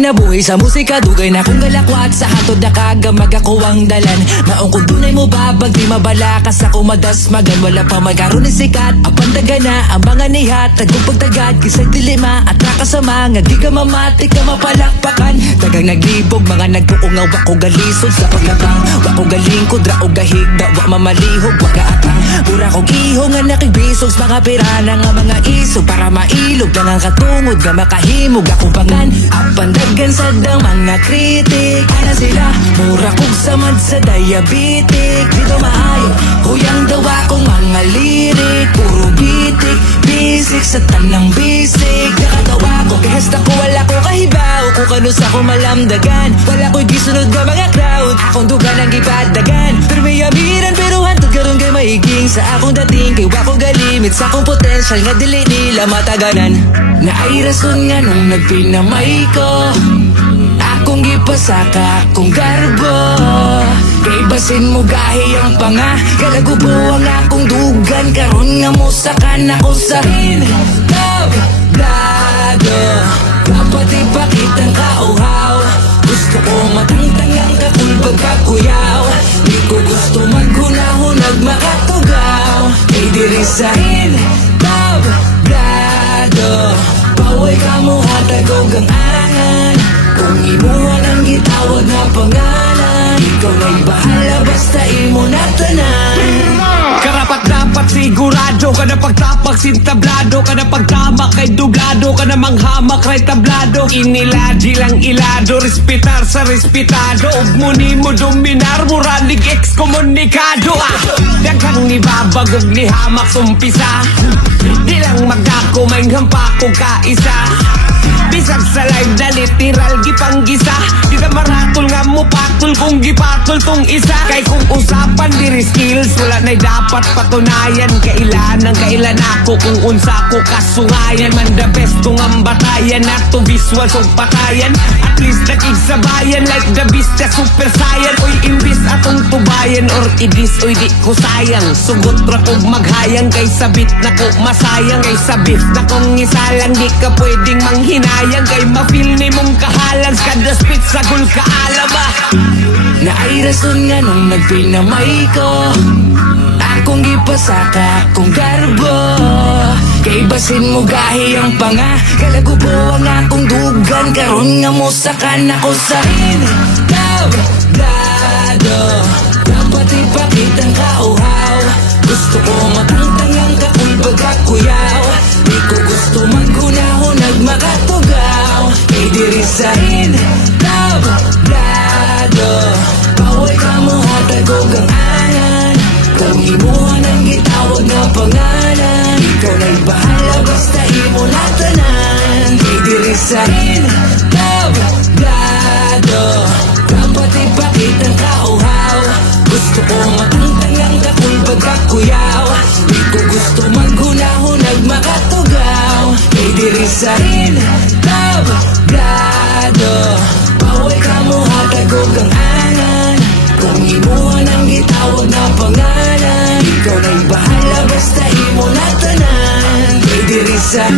kinabuhi sa musika, dugay na kong galakwat sa hatod na kagamag ako ang dalan. Maong kung dunay mo babag, di mabalakas ako madasmagan. Wala pa magkaroon ni sikat, apandaga na ang mga nihat. Tagong pagtagad, kisag dilima at nakasama. Nga di ka mamati ka mapalakpakan. Tagang naglibog, mga nagpuungaw ako galisod sa paglabang. Wako galingkod, rao gahigda, wa mamalihog, waka atang. Pura kong iho nga nakigbisog sa mga pirana nga mga isog. Para mailog lang ang katungod, nga makahimog ako bangan. Apandagan sa dang mga kritik. Ana sila, mura kong samad sa diabetic. Dito maayo, huyang dawa kong mga lirik. Puro bitik, bisik sa tanang bisik. Nakagawa ko, kahasta ko wala ko kahibaw. Kung kanus ako malamdagan, wala ko'y gisunod ka mga crowd. Akong dugan ang ipadagan, pero may amiran pero hantod karon kay maiging. Sa akong dating, kay wako galimit sa akong potential nga dili nila mataganan. Na ay rason nga nung nagpinamay ko, akong gipasaka akong garbo. Kay basin mo gahi ang panga, kalagubo ang akong dugan. Karon nga mo sakan ako sa hinablado. Dapat ipakitang kauhaw, gusto ko matangtang ang kakulbag kakuyaw. Di ko gusto maghunahunag makatugaw. Kay diri sa hinablado, baway ka mo hatagog ang angan. Kung imuhan ang gitawag na pangalan, ikaw na'y bahala basta imo na tanan. Karapat dapat sigurado ka na pagtapak sintablado ka na pagtamak kay dublado ka na manghamak kay tablado. Iniladji lang ilado, respetar sa respetado. Ug muni mo dominar, muralig ekskomunikado. Daghang ni babagog ni hamak sumpisa, di lang magdako may hampako ka isa. Bisag sa live na literal gipanggisa, di na maratol nga mo patol kung gipatol tong isa. Kay kung usapan diri skills, wala na'y dapat patunayan. Kailan ako kung unsa ko kasungayan. Man the best kung ang batayan at to visual kung patayan. At least nakigsabayan like the beast na super saiyan. Oy imbis atong tubayan or idis oy di ko sayang. Sugot ra kog maghayang kay sabit na ko masayang. Kay sabit na kong isalang di ka pwedeng manghinayang. Kay ma-feel ni mong kahalang kada spit sa gul kaalaba. Na ay rason nga nung nagpinamay ko, akong gipasaka akong garbo. Kay basin mo gahi ang panga, kalagubo ang akong dugan. Karon nga mo sakan ako sa hinablado. Dapat ipakitang kauhaw, gusto ko matangtang ang kakulbag kakuyaw. Di ko gusto maghunahunag makatugaw. Kay diri sa hinablado, baway ka mo hatagog ang angan. Kung imuhan ang gitawag na pangalan, ikaw na'y bahala basta imo na tanan. Kay diri sa hinablado, dapat ipakitang kauhaw, gusto ko matangtang ang kakulbag kakuyaw. Di ko gusto maghunahunag makatugaw. Kay diri sa hinablado, baway ka mo hatagog ang angan. Kung imuhan ang gitawag na pangalan, ikaw na'y bahala basta imo na tanan. Kay diri sa